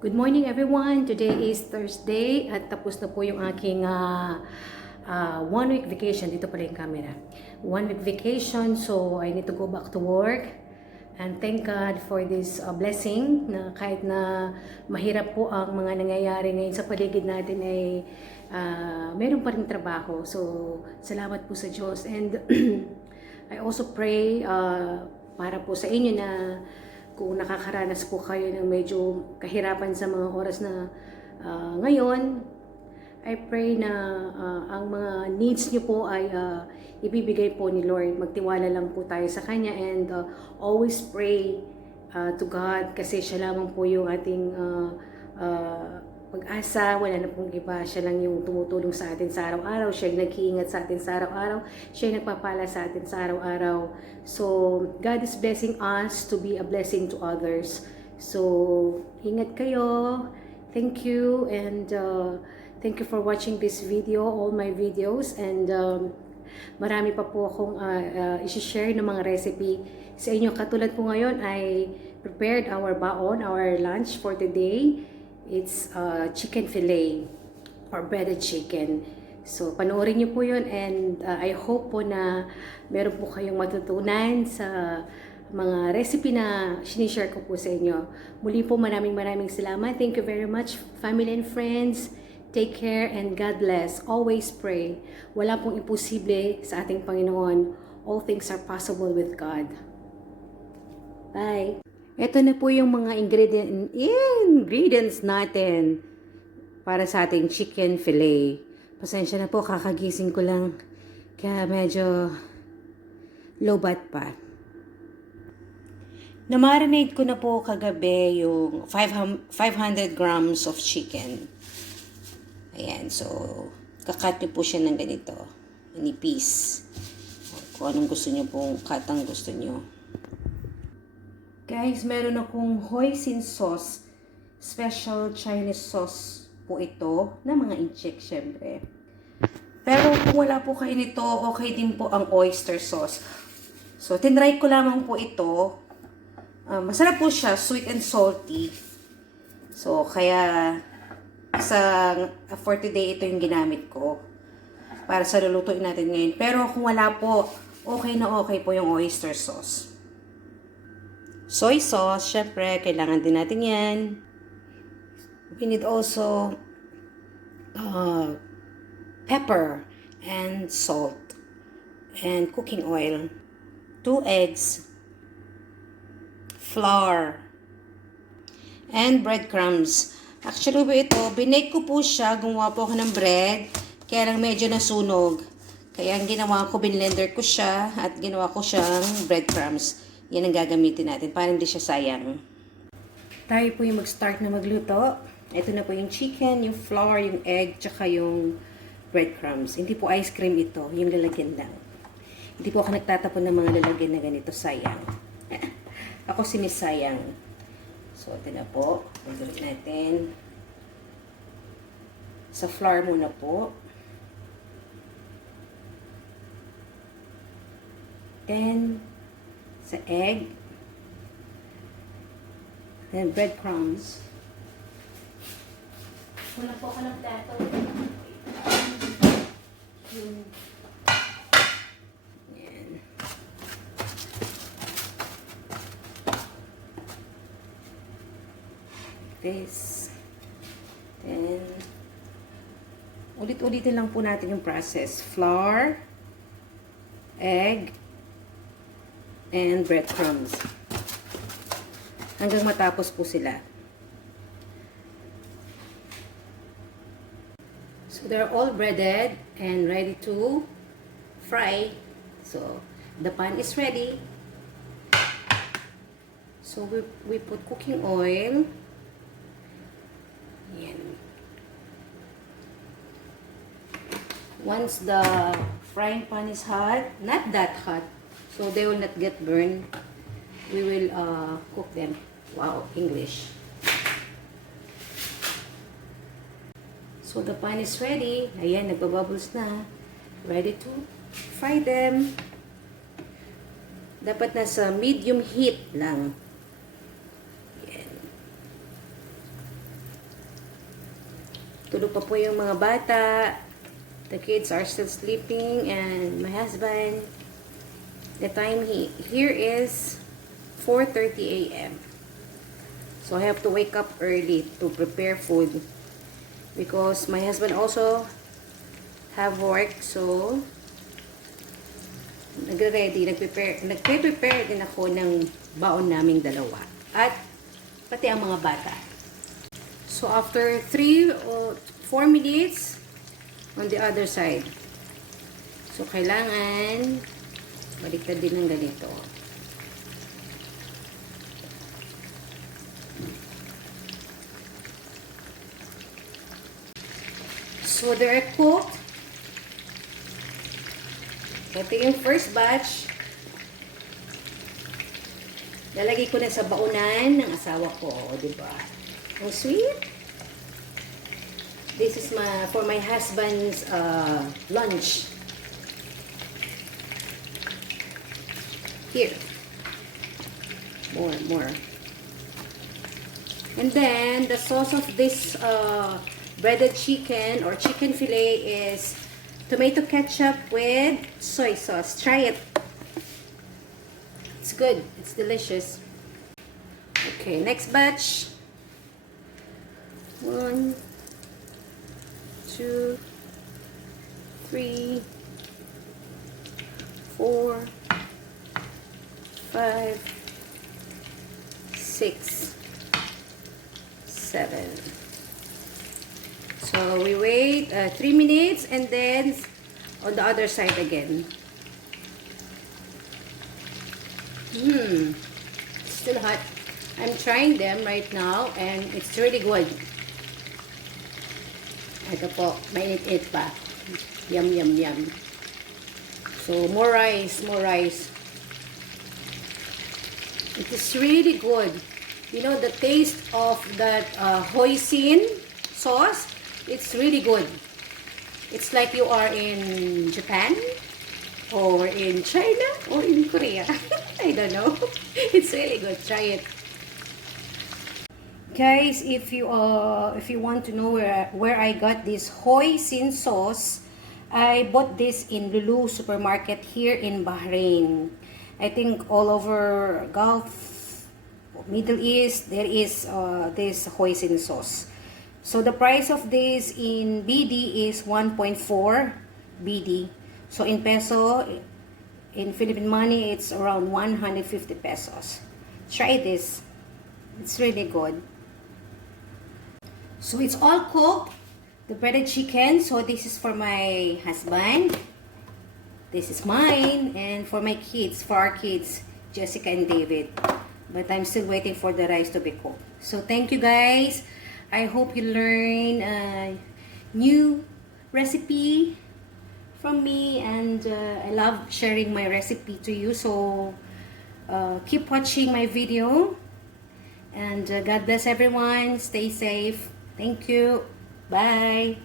Good morning everyone! Today is Thursday at tapos na po yung aking 1 week vacation. Dito pala yung camera. 1 week vacation, so I need to go back to work. And thank God for this blessing na kahit na mahirap po ang mga nangyayari ngayon sa paligid natin ay meron pa rin trabaho. So salamat po sa Diyos. And I also pray para po sa inyo na kung nakakaranas po kayo ng medyo kahirapan sa mga oras na ngayon, I pray na ang mga needs niyo po ay ibibigay po ni Lord. Magtiwala lang po tayo sa Kanya and always pray to God kasi siya lamang po yung ating pag-asa. Wala na pong iba. Siya lang yung tumutulong sa atin sa araw-araw. Siya yung nag-iingat sa atin sa araw-araw. Siya yung nagpapala sa atin sa araw-araw. So, God is blessing us to be a blessing to others. So, ingat kayo. Thank you and thank you for watching this video, all my videos. And marami pa po akong isi-share ng mga recipe sa inyo. Katulad po ngayon, I prepared our baon, our lunch for today. It's chicken fillet or breaded chicken. So, panoorin niyo po yun and I hope po na meron po kayong matutunan sa mga recipe na sinishare ko po sa inyo. Muli po maraming salamat. Thank you very much, family and friends. Take care and God bless. Always pray. Wala pong imposible sa ating Panginoon. All things are possible with God. Bye! Ito na po yung mga ingredients natin para sa ating chicken fillet. Pasensya na po, kakagising ko lang. Kaya medyo low-bat pa. Na-marinate ko na po kagabi yung 500 grams of chicken. Ayan, so kakat nyo po siya ng ganito. Nipis. Kung anong gusto nyo pong cut ang gusto nyo. Guys, meron akong Hoisin Sauce. Special Chinese sauce po ito. Na mga incheck, syempre. Pero kung wala po kayo nito, okay din po ang oyster sauce. So, tinry ko lamang po ito. Masarap po siya, sweet and salty. So, kaya for today, ito yung ginamit ko. Para sa lulutuin natin ngayon. Pero kung wala po, okay na okay po yung oyster sauce. Soy sauce, syempre, kailangan din natin yan. We need also pepper and salt and cooking oil. 2 eggs, flour, and breadcrumbs. Actually, ito, binake ko po siya. Gumawa po ako ng bread. Kaya lang medyo nasunog. Kaya ang ginawa ko, binlender ko siya at ginawa ko siyang breadcrumbs. Yan ang gagamitin natin para hindi siya sayang. Tayo po yung mag-start na magluto. Ito na po yung chicken, yung flour, yung egg, tsaka yung breadcrumbs. Hindi po ice cream ito, yung lalagyan lang. Hindi po ako nagtatapon ng mga lalagyan na ganito, sayang. Ako si Miss Sayang. So, ito na po. Magulot natin. Sa flour muna po. Then, sa egg. Then, breadcrumbs. Wala po ako ng plato. Yan. This. Then, ulit-ulitin lang po natin yung process. Flour, egg, and breadcrumbs. Hanggang matapos po sila. So, they're all breaded and ready to fry. So, the pan is ready. So, we put cooking oil. Yan. Once the frying pan is hot, not that hot, so they will not get burned, we will cook them. Wow, English. So the pan is ready. Ayan, nagbabubbles na. Ready to fry them. Dapat nasa medium heat lang. Ayan. Tulog pa po yung mga bata. The kids are still sleeping, and my husband, the time here is 4:30 a.m. So I have to wake up early to prepare food because my husband also have work. So nagpe-prepare din ako ng baon naming dalawa at pati ang mga bata. So after 3 or 4 minutes on the other side. So kailangan baliktad din ng ganito. So they're cooked. Ito yung first batch. Lalagay ko na sa baunan ng asawa ko, di ba? Ang sweet. This is for my husband's lunch. Here. More. And then the sauce of this breaded chicken or chicken fillet is tomato ketchup with soy sauce. Try it. It's good. It's delicious. Okay, next batch. 1, 2, 3, 4, 5, 6, 7. So we wait 3 minutes and then on the other side again. Still hot. I'm trying them right now and it's really good. Ito po, mainit-init pa. Yum. So more rice. It is really good. You know, the taste of that Hoisin Sauce, it's really good. It's like you are in Japan or in China or in Korea. I don't know. It's really good. Try it. Guys, if you want to know where I got this Hoisin sauce, I bought this in Lulu supermarket here in Bahrain. I think all over Gulf, Middle East, there is this Hoisin sauce. So the price of this in BD is 1.4 BD. So in peso, in Philippine money, it's around 150 pesos. Try this. It's really good. So it's all cooked, the breaded chicken. So this is for my husband. This is mine. And for my kids, for our kids, Jessica and David. But I'm still waiting for the rice to be cooked. So thank you guys. I hope you learn a new recipe from me. And I love sharing my recipe to you. So keep watching my video. And God bless everyone. Stay safe. Thank you. Bye.